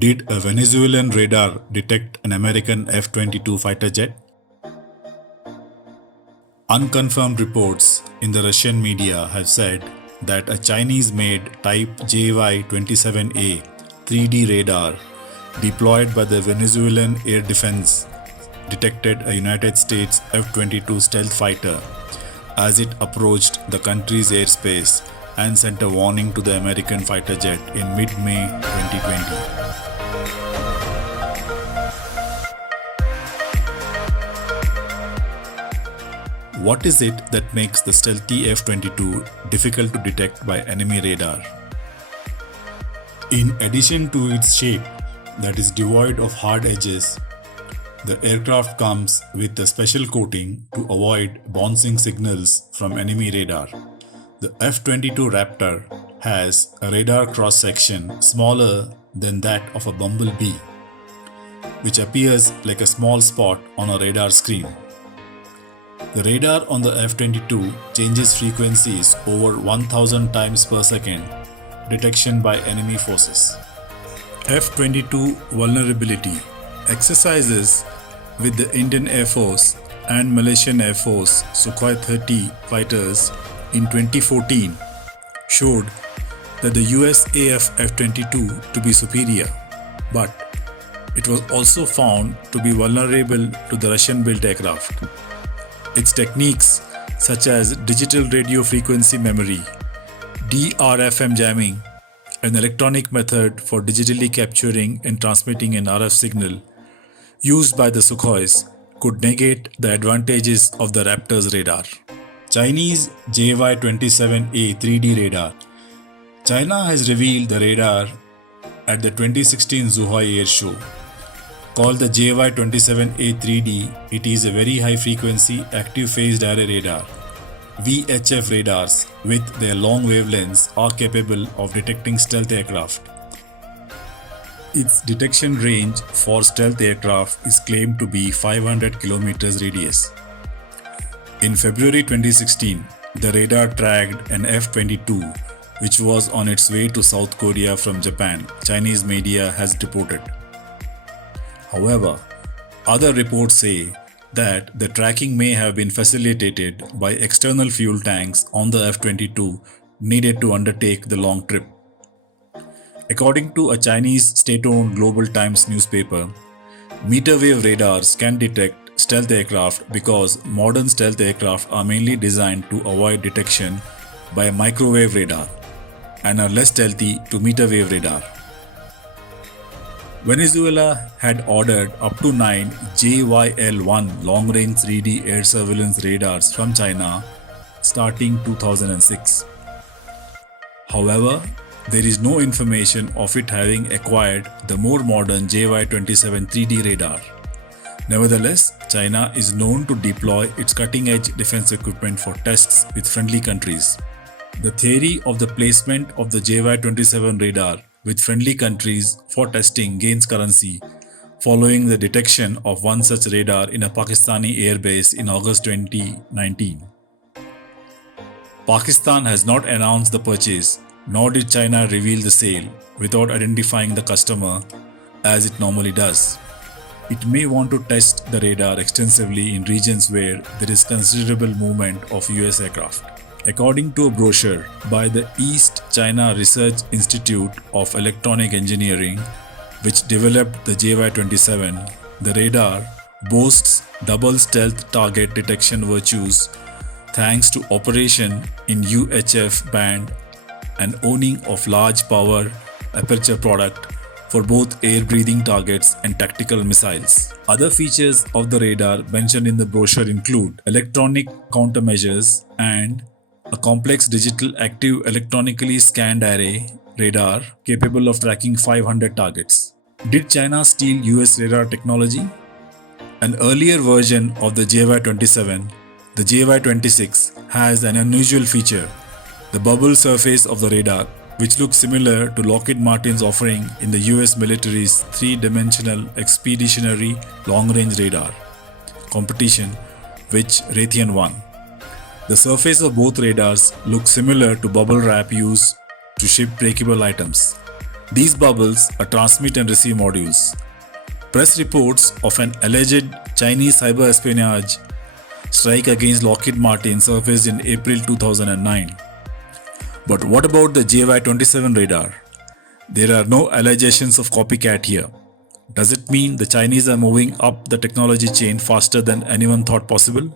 Did a Venezuelan radar detect an American F-22 fighter jet? Unconfirmed reports in the Russian media have said that a Chinese-made Type JY-27A 3D radar deployed by the Venezuelan Air Defense detected a United States F-22 stealth fighter as it approached the country's airspace and sent a warning to the American fighter jet in mid-May 2020. What is it that makes the stealthy F-22 difficult to detect by enemy radar? In addition to its shape that is devoid of hard edges, the aircraft comes with a special coating to avoid bouncing signals from enemy radar. The F-22 Raptor has a radar cross-section smaller than that of a bumblebee, which appears like a small spot on a radar screen. The radar on the F-22 changes frequencies over 1000 times per second detection by enemy forces. F-22 vulnerability exercises with the Indian Air Force and Malaysian Air Force Sukhoi 30 fighters in 2014 showed that the US AF F-22 to be superior, but it was also found to be vulnerable to the Russian-built aircraft. Its techniques such as digital radio frequency memory, DRFM jamming, an electronic method for digitally capturing and transmitting an RF signal used by the Sukhois could negate the advantages of the Raptor's radar. Chinese JY-27A 3D radar. China has revealed the radar at the 2016 Zhuhai Air Show. Called the JY-27A 3D, it is a very high frequency active phased array radar. VHF radars with their long wavelengths are capable of detecting stealth aircraft. Its detection range for stealth aircraft is claimed to be 500 km radius. In February 2016, the radar tracked an F-22 which was on its way to South Korea from Japan, Chinese media has reported. However, other reports say that the tracking may have been facilitated by external fuel tanks on the F-22 needed to undertake the long trip. According to a Chinese state-owned Global Times newspaper, meter-wave radars can detect stealth aircraft because modern stealth aircraft are mainly designed to avoid detection by a microwave radar and are less stealthy to meter-wave radar. Venezuela had ordered up to 9 JYL-1 long-range 3D air surveillance radars from China starting 2006. However, there is no information of it having acquired the more modern JY-27 3D radar. Nevertheless, China is known to deploy its cutting-edge defense equipment for tests with friendly countries. The theory of the placement of the JY-27 radar with friendly countries for testing gains currency following the detection of one such radar in a Pakistani airbase in August 2019. Pakistan has not announced the purchase, nor did China reveal the sale without identifying the customer as it normally does. It may want to test the radar extensively in regions where there is considerable movement of US aircraft. According to a brochure by the East China Research Institute of Electronic Engineering, which developed the JY-27, the radar boasts double stealth target detection virtues thanks to operation in UHF band and owning of large power aperture product for both air-breathing targets and tactical missiles. Other features of the radar mentioned in the brochure include electronic countermeasures and a complex digital active electronically scanned array radar capable of tracking 500 targets. Did China steal US radar technology? An earlier version of the JY-27, the JY-26, has an unusual feature, the bubble surface of the radar, which looks similar to Lockheed Martin's offering in the US military's three-dimensional expeditionary long-range radar competition, which Raytheon won. The surface of both radars looks similar to bubble wrap used to ship breakable items. These bubbles are transmit and receive modules. Press reports of an alleged Chinese cyber espionage strike against Lockheed Martin surfaced in April 2009. But what about the JY-27 radar? There are no allegations of copycat here. Does it mean the Chinese are moving up the technology chain faster than anyone thought possible?